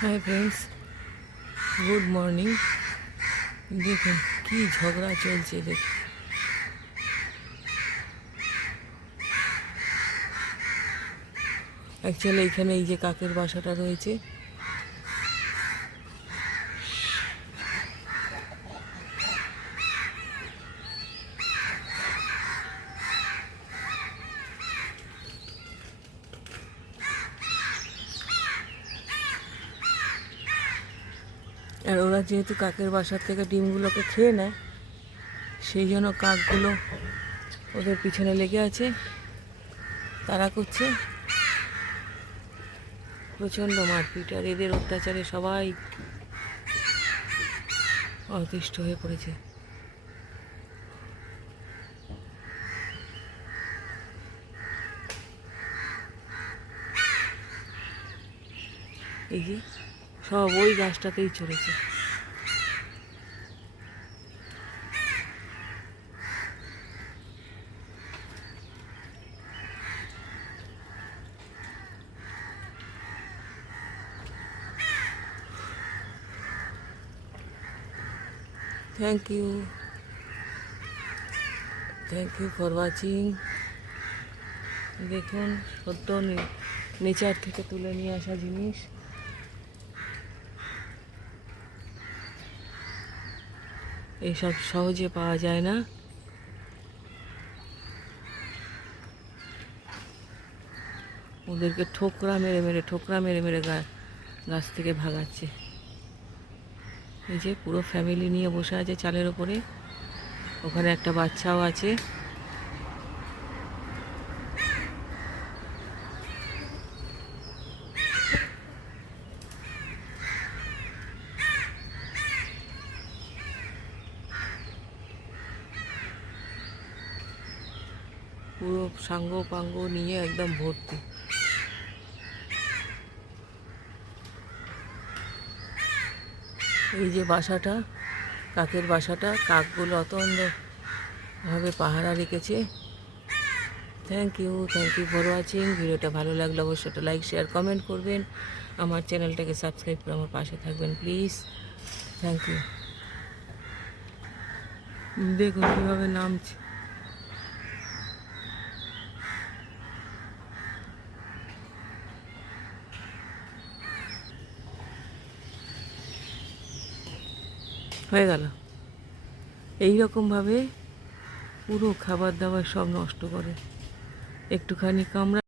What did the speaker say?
Hi friends, good morning. দেখুন কি ঝগড়া চলছে। দেখুন অ্যাকচুয়ালি এখানে এই যে কাকের বাসাটা রয়েছে, আর ওরা যেহেতু কাকের বাসার থেকে ডিমগুলোকে খেয়ে নেয়, সেই জন্য কাকগুলো ওদের পিছনে লেগে আছে, তারা করছে প্রচণ্ড মারপিট। আর এদের অত্যাচারে সবাই অতিষ্ঠ হয়ে পড়েছে। এই যে সব ওই গাছটাতেই চড়েছে। Thank you for watching. দেখুন সদ্য নেচার থেকে তুলে নিয়ে আসা জিনিস। এইসব সহজে পাওয়া যায় না। ওদেরকে ঠোকরা মেরে মেরে গাছ থেকে ভাগাচ্ছে। এই যে পুরো ফ্যামিলি নিয়ে বসে আছে চালের ওপরে, ওখানে একটা বাচ্চাও আছে। পুরো সাঙ্গ পাঙ্গ নিয়ে একদম ভর্তি। এই যে বাসাটা, কাকের বাসাটা, কাকগুলো অতভাবে পাহারা রেখেছে। Thank you for watching. ভিডিওটা ভালো লাগলে অবশ্যই একটা লাইক, শেয়ার, কমেন্ট করবেন। আমার চ্যানেলটাকে সাবস্ক্রাইব করে আমার পাশে থাকবেন প্লিজ। Thank you. দেখুন কীভাবে নামছে। হয়ে গেল। এইরকমভাবে পুরো খাবার দাবার সব নষ্ট করে। একটুখানি কামড়া